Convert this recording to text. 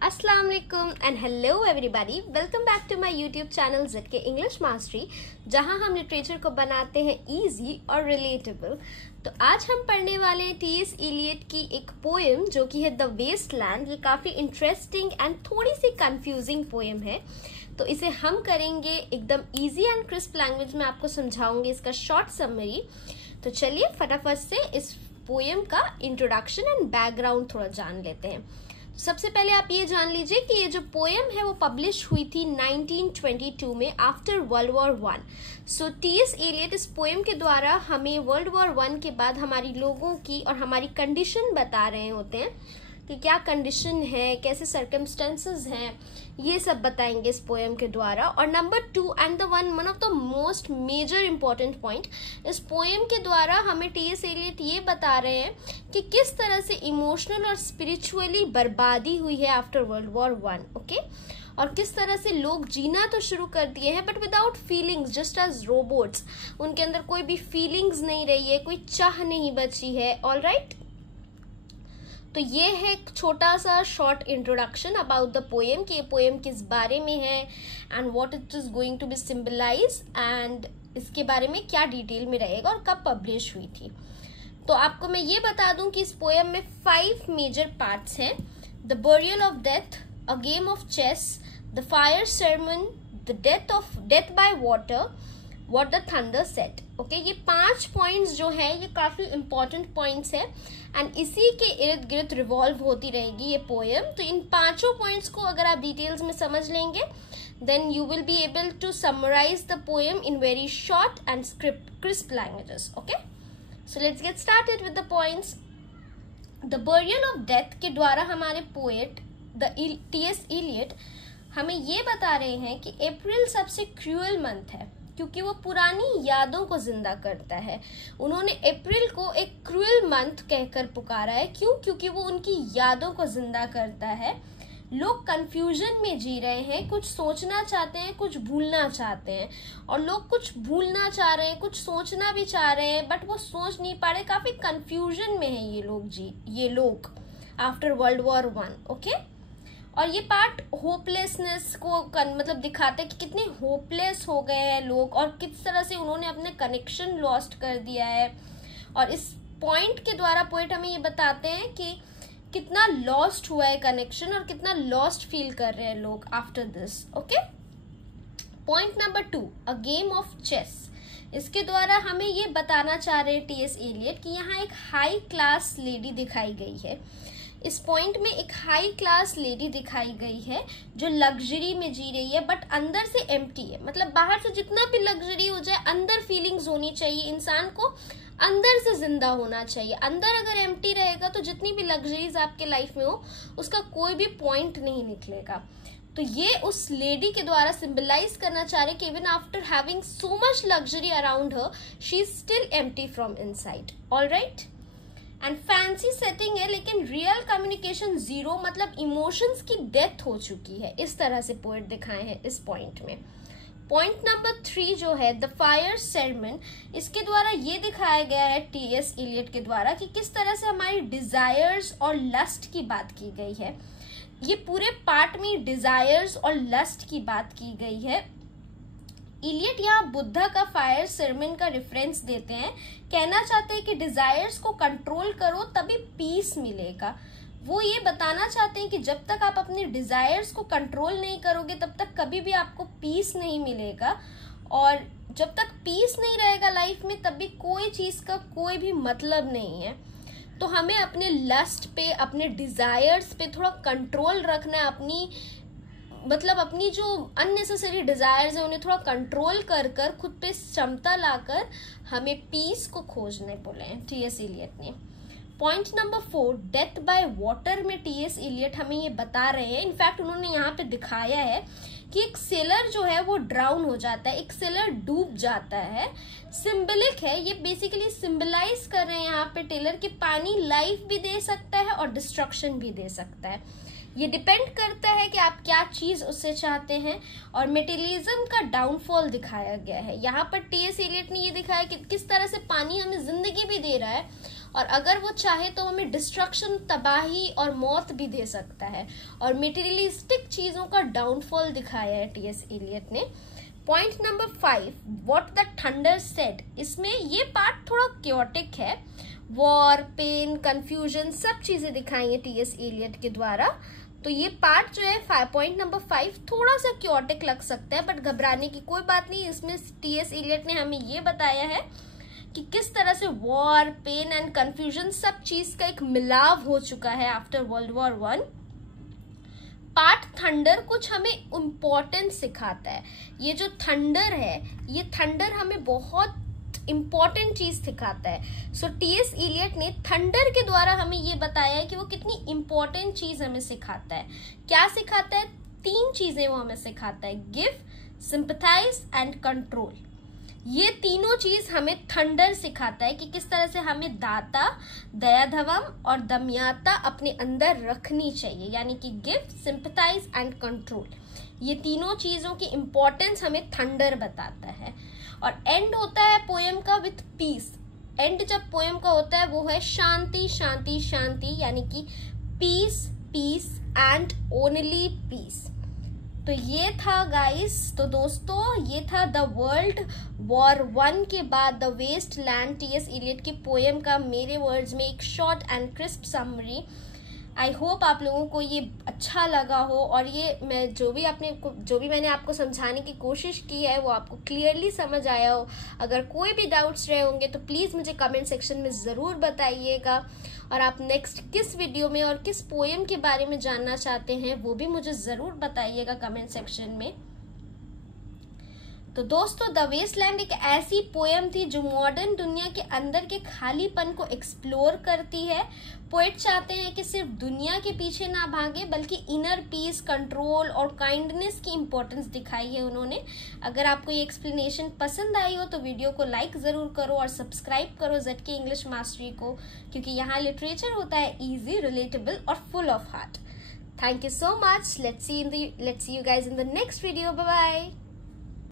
अस्सलाम वालेकुम and hello everybody, welcome back to my YouTube channel ZK English mastery, जहां हम लिटरेचर को बनाते हैं इजी और रिलेटेबल। तो आज हम पढ़ने वाले हैं T.S. एलियट की एक पोएम जो कि है द वेस्टलैंड। ये काफ़ी इंटरेस्टिंग एंड थोड़ी सी कंफ्यूजिंग पोएम है, तो इसे हम करेंगे एकदम इजी एंड क्रिस्प लैंग्वेज में। आपको समझाऊंगी इसका शॉर्ट समरी। तो चलिए फटाफट से इस पोएम का इंट्रोडक्शन एंड बैकग्राउंड थोड़ा जान लेते हैं। सबसे पहले आप ये जान लीजिए कि ये जो पोएम है वो पब्लिश हुई थी 1922 में आफ्टर वर्ल्ड वॉर 1। सो T.S. एलियट इस पोएम के द्वारा हमें वर्ल्ड वॉर 1 के बाद हमारी लोगों की और हमारी कंडीशन बता रहे होते हैं कि क्या कंडीशन है, कैसे सर्कमस्टेंसेस हैं, ये सब बताएंगे इस पोएम के द्वारा। और number 2 and the one of the most major important point, इस पोएम के द्वारा हमें T.S. एलियट ये बता रहे हैं कि किस तरह से इमोशनल और स्पिरिचुअली बर्बादी हुई है आफ्टर वर्ल्ड वॉर 1। ओके, और किस तरह से लोग जीना तो शुरू कर दिए हैं but without feelings, just as robots. उनके अंदर कोई भी फीलिंग्स नहीं रही है, कोई चाह नहीं बची है। ऑल राइट, तो ये है एक छोटा सा short introduction about the poem कि ये पोएम किस बारे में है and what it is going to be symbolize, and इसके बारे में क्या डिटेल में रहेगा और कब पब्लिश हुई थी। तो आपको मैं ये बता दूं कि इस पोएम में 5 मेजर पार्ट्स हैं। The burial of death, a game of chess, the fire sermon, the death by water, what the thunder said. Okay, ये 5 पॉइंट्स जो है ये काफी इंपॉर्टेंट पॉइंट्स है एंड इसी के इर्द गिर्द रिवॉल्व होती रहेगी ये पोएम। तो इन 5 पॉइंट्स को अगर आप डिटेल्स में समझ लेंगे then you will be able to summarise the poem in very short and crisp languages. Okay, so let's get started with the points. The burial of death के द्वारा हमारे पोएट T.S. एलियट हमें ये बता रहे हैं कि अप्रैल सबसे क्रूअल मंथ है क्योंकि वो पुरानी यादों को जिंदा करता है। उन्होंने अप्रैल को एक क्रूअल मंथ कहकर पुकारा है। क्यों? क्योंकि वो उनकी यादों को जिंदा करता है। लोग कंफ्यूजन में जी रहे हैं, कुछ सोचना चाहते हैं, कुछ भूलना चाहते हैं, और लोग कुछ भूलना चाह रहे हैं, कुछ सोचना भी चाह रहे हैं बट वो सोच नहीं पा रहे। काफी कंफ्यूजन में है ये लोग आफ्टर वर्ल्ड वॉर 1। ओके, और ये पार्ट होपलेसनेस को मतलब दिखाते हैं कि कितने होपलेस हो गए हैं लोग और किस तरह से उन्होंने अपने कनेक्शन लॉस्ट कर दिया है। और इस पॉइंट के द्वारा पोएट हमें ये बताते हैं कि कितना लॉस्ट हुआ है कनेक्शन और कितना लॉस्ट फील कर रहे हैं लोग after this. Okay, point number 2, a game of chess. इसके द्वारा हमें ये बताना चाह रहे हैं T.S. एलियट कि यहाँ एक हाई क्लास लेडी दिखाई गई है। इस पॉइंट में एक हाई क्लास लेडी दिखाई गई है जो लग्जरी में जी रही है बट अंदर से एम्प्टी है। मतलब बाहर से जितना भी लग्जरी हो जाए, अंदर फीलिंग्स होनी चाहिए। इंसान को अंदर से जिंदा होना चाहिए। अंदर अगर एम्प्टी रहेगा तो जितनी भी लग्जरीज आपके लाइफ में हो उसका कोई भी पॉइंट नहीं निकलेगा। तो ये उस लेडी के द्वारा सिंबलाइज करना चाह रहे कि even after having so much luxury around her, she is still empty from inside. All right, and fancy setting है लेकिन रियल कम्युनिकेशन जीरो, मतलब इमोशंस की डेथ हो चुकी है। इस तरह से पोएट दिखाए हैं इस पॉइंट में। पॉइंट नंबर 3 जो है द फायर sermon, इसके द्वारा ये दिखाया गया है T.S. एलियट के द्वारा कि किस तरह से हमारी डिजायर्स और लस्ट की बात की गई है। ये पूरे पार्ट में डिजायर्स और लस्ट की बात की गई है। एलियट यहाँ बुद्धा का फायर sermon का रेफरेंस देते हैं, कहना चाहते हैं कि डिजायर्स को कंट्रोल करो तभी पीस मिलेगा। वो ये बताना चाहते हैं कि जब तक आप अपने डिजायर्स को कंट्रोल नहीं करोगे तब तक कभी भी आपको पीस नहीं मिलेगा, और जब तक पीस नहीं रहेगा लाइफ में तब भी कोई चीज का कोई भी मतलब नहीं है। तो हमें अपने लस्ट पे, अपने डिजायर्स पे थोड़ा कंट्रोल रखना है। अपनी जो अननेसेसरी डिजायर्स है उन्हें थोड़ा कंट्रोल कर खुद पे क्षमता लाकर हमें पीस को खोजने बोले हैं T.S. एलियट ने। Point number 4, death by water में T.S. एलियट हमें ये बता रहे हैं, इनफैक्ट उन्होंने यहाँ पे दिखाया है कि एक सेलर जो है वो ड्राउन हो जाता है, एक सेलर डूब जाता है। सिंबलिक है, ये बेसिकली सिंबलाइज कर रहे हैं यहाँ पे टेलर कि पानी लाइफ भी दे सकता है और डिस्ट्रक्शन भी दे सकता है। ये डिपेंड करता है कि आप क्या चीज उससे चाहते हैं। और मेटेरियलिज्म का डाउनफॉल दिखाया गया है। यहाँ पर T.S. एलियट ने ये दिखाया कि किस तरह से पानी हमें जिंदगी भी दे रहा है और अगर वो चाहे तो हमें डिस्ट्रक्शन, तबाही और मौत भी दे सकता है। और मटेरियलिस्टिक चीजों का डाउनफॉल दिखाया है टी.एस. एलियट ने। Point number 5, what the thunder said. इसमें ये पार्ट थोड़ा क्योटिक है। वॉर, पेन, कंफ्यूजन सब चीजें दिखाई है टी.एस. एलियट के द्वारा। तो ये पार्ट जो है पॉइंट नंबर 5 थोड़ा सा क्योटिक लग सकता है, बट घबराने की कोई बात नहीं। इसमें टी.एस. एलियट ने हमें ये बताया है कि किस तरह से वॉर, पेन एंड कंफ्यूजन सब चीज का एक मिलाव हो चुका है after world war 1। Part thunder कुछ हमें इम्पोर्टेंस सिखाता है। ये जो थंडर है, ये थंडर हमें बहुत इंपॉर्टेंट चीज सिखाता है। सो टी.एस. एलियट ने थंडर के द्वारा हमें ये बताया है कि वो कितनी इंपॉर्टेंट चीज हमें सिखाता है। क्या सिखाता है? 3 चीजें वो हमें सिखाता है, गिव, सिंपैथाइज एंड कंट्रोल। ये तीनों चीज हमें थंडर सिखाता है कि किस तरह से हमें दाता, दयाधवम और दमयाता अपने अंदर रखनी चाहिए, यानी कि गिव, सिंपैथाइज एंड कंट्रोल। ये तीनों चीजों की इंपॉर्टेंस हमें थंडर बताता है। और एंड होता है पोएम का विथ पीस। एंड जब पोएम का होता है वो है शांति शांति शांति, यानी कि peace peace and only peace. तो ये था गाइस, तो दोस्तों ये था द वर्ल्ड वॉर 1 के बाद the waste land T S. Eliot की पोएम का मेरे वर्ड्स में एक short and crisp summary. I hope आप लोगों को ये अच्छा लगा हो, और ये मैं जो भी मैंने आपको समझाने की कोशिश की है वो आपको क्लियरली समझ आया हो। अगर कोई भी डाउट्स रहे होंगे तो प्लीज़ मुझे कमेंट सेक्शन में ज़रूर बताइएगा। और आप नेक्स्ट किस वीडियो में और किस पोएम के बारे में जानना चाहते हैं वो भी मुझे ज़रूर बताइएगा कमेंट सेक्शन में। तो दोस्तों द वेस्टलैंड एक ऐसी पोएम थी जो मॉडर्न दुनिया के अंदर के खालीपन को एक्सप्लोर करती है। पोएट चाहते हैं कि सिर्फ दुनिया के पीछे ना भागे, बल्कि इनर पीस, कंट्रोल और काइंडनेस की इंपॉर्टेंस दिखाई है उन्होंने। अगर आपको ये एक्सप्लेनेशन पसंद आई हो तो वीडियो को लाइक ज़रूर करो और सब्सक्राइब करो ZK इंग्लिश मास्टरी को, क्योंकि यहाँ लिटरेचर होता है ईजी, रिलेटेबल और full of heart. Thank you so much. Let's see you guys in the next video. Bye bye.